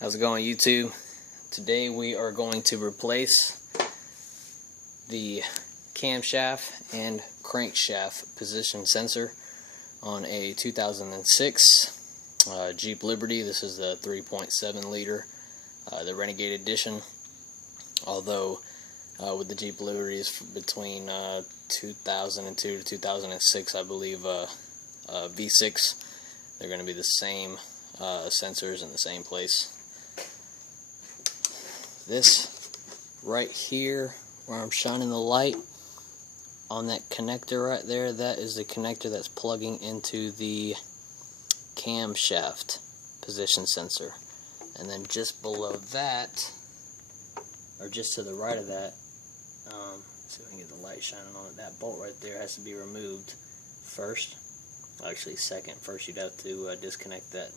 How's it going, YouTube? Today we are going to replace the camshaft and crankshaft position sensor on a 2006 Jeep Liberty. This is the 3.7 liter, the Renegade Edition. Although with the Jeep Liberties between 2002 to 2006, I believe V6, they're going to be the same sensors in the same place. This right here, where I'm shining the light on that connector right there, that is the connector that's plugging into the camshaft position sensor. And then just below that, or just to the right of that, let's see if I can get the light shining on it, that bolt right there has to be removed first. Actually second. First you'd have to disconnect that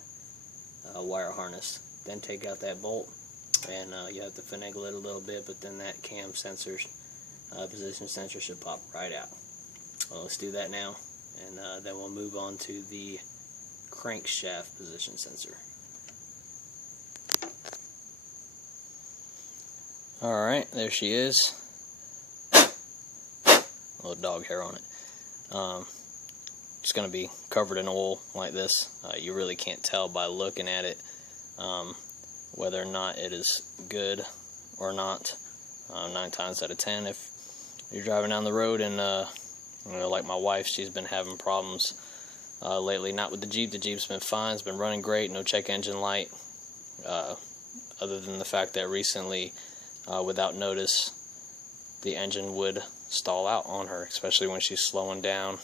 wire harness, then take out that bolt, and you have to finagle it a little bit, but then that cam sensor's position sensor should pop right out. Well, let's do that now, and then we'll move on to the crankshaft position sensor. Alright, there she is. A little dog hair on it. It's going to be covered in oil like this. You really can't tell by looking at it whether or not it is good or not. 9 times out of 10, if you're driving down the road and you know, like my wife, she's been having problems lately. Not with the Jeep. The Jeep's been fine. It's been running great. No check engine light. Other than the fact that recently, without notice, the engine would stall out on her, especially when she's slowing down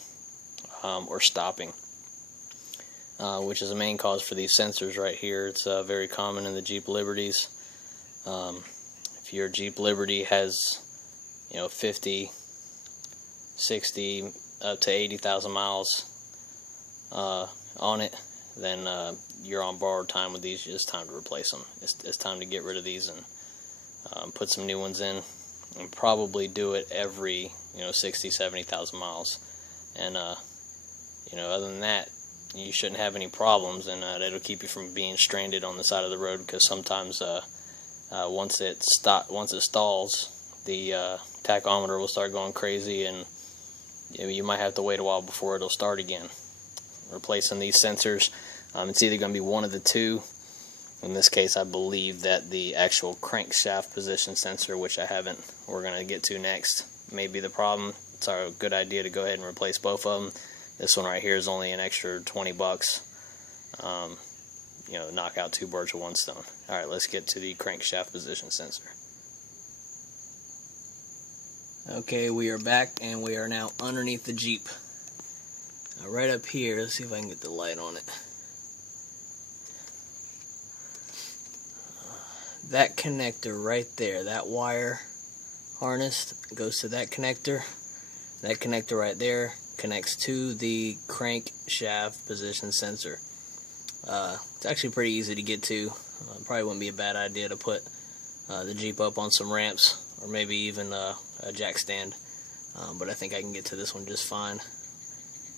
or stopping, which is the main cause for these sensors right here. It's very common in the Jeep Liberties. If your Jeep Liberty has, you know, 50, 60, up to 80,000 miles on it, then you're on borrowed time with these. It's time to replace them. It's time to get rid of these and put some new ones in, and probably do it every 60, 70,000 miles. And other than that, you shouldn't have any problems, and that'll keep you from being stranded on the side of the road, because sometimes once it stalls, the tachometer will start going crazy, and you might have to wait a while before it'll start again. Replacing these sensors, it's either going to be one of the two. In this case, I believe that the actual crankshaft position sensor, which we're going to get to next, may be the problem. It's a good idea to go ahead and replace both of them. This one right here is only an extra 20 bucks. Knock out 2 birds with 1 stone. Alright, let's get to the crankshaft position sensor. Okay, we are back, and we are now underneath the Jeep. Right up here, let's see if I can get the light on it. That connector right there, that wire harness goes to that connector. That connector right there connects to the crankshaft position sensor. It's actually pretty easy to get to. Probably wouldn't be a bad idea to put the Jeep up on some ramps, or maybe even a jack stand. But I think I can get to this one just fine.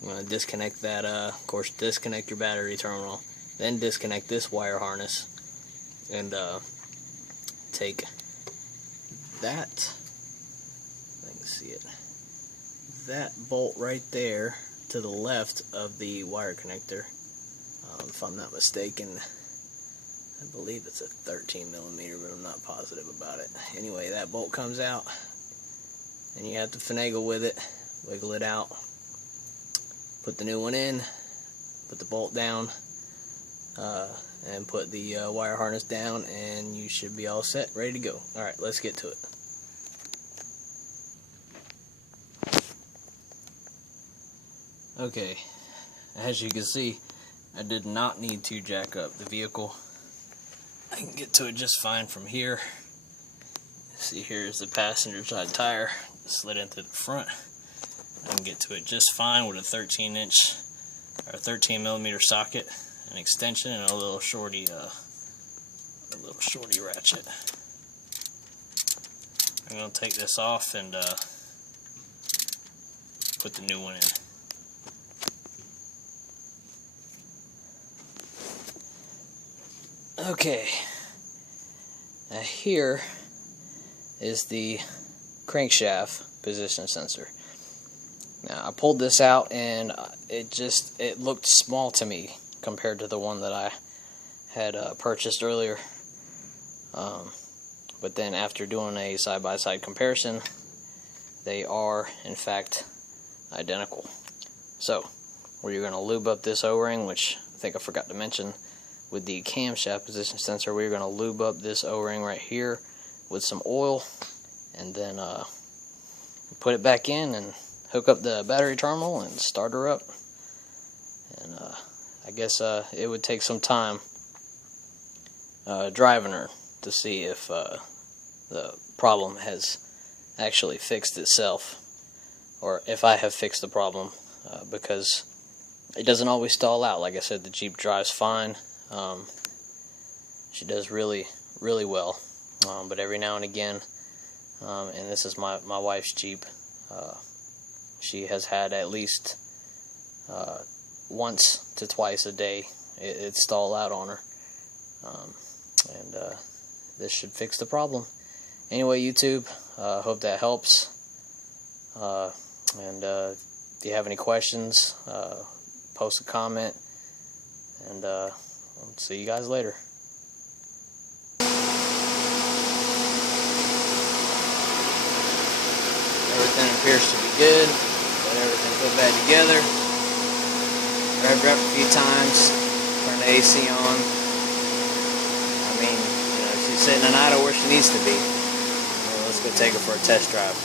I'm going to disconnect that, of course, disconnect your battery terminal, then disconnect this wire harness, and take that, I can see it, that bolt right there to the left of the wire connector. If I'm not mistaken, I believe it's a 13 millimeter, but I'm not positive about it. Anyway, that bolt comes out, and you have to finagle with it, wiggle it out, put the new one in, put the bolt down, and put the wire harness down, and you should be all set, ready to go. Alright, let's get to it. Okay, as you can see, I did not need to jack up the vehicle. I can get to it just fine from here. See, here's the passenger side tire, slid into the front. I can get to it just fine with a 13-inch or 13 millimeter socket, an extension, and a little shorty ratchet. I'm going to take this off and put the new one in. Okay, Now here is the crankshaft position sensor. Now I pulled this out and it looked small to me compared to the one that I had purchased earlier. But then after doing a side-by-side comparison, they are in fact identical. So we're going to lube up this O-ring, which I think I forgot to mention. With the camshaft position sensor, we're going to lube up this O-ring right here with some oil, and then put it back in and hook up the battery terminal and start her up. And I guess it would take some time driving her to see if the problem has actually fixed itself, or if I have fixed the problem, because it doesn't always stall out. Like I said, the Jeep drives fine. She does really well, but every now and again, and this is my wife's Jeep, she has had at least once to twice a day it stall out on her, and this should fix the problem. Anyway, YouTube, hope that helps, and if you have any questions, post a comment, and I'll see you guys later. Everything appears to be good. Got everything put back together. Revved up a few times. Turn the AC on. I mean, she's sitting in idle where she needs to be. Well, let's go take her for a test drive.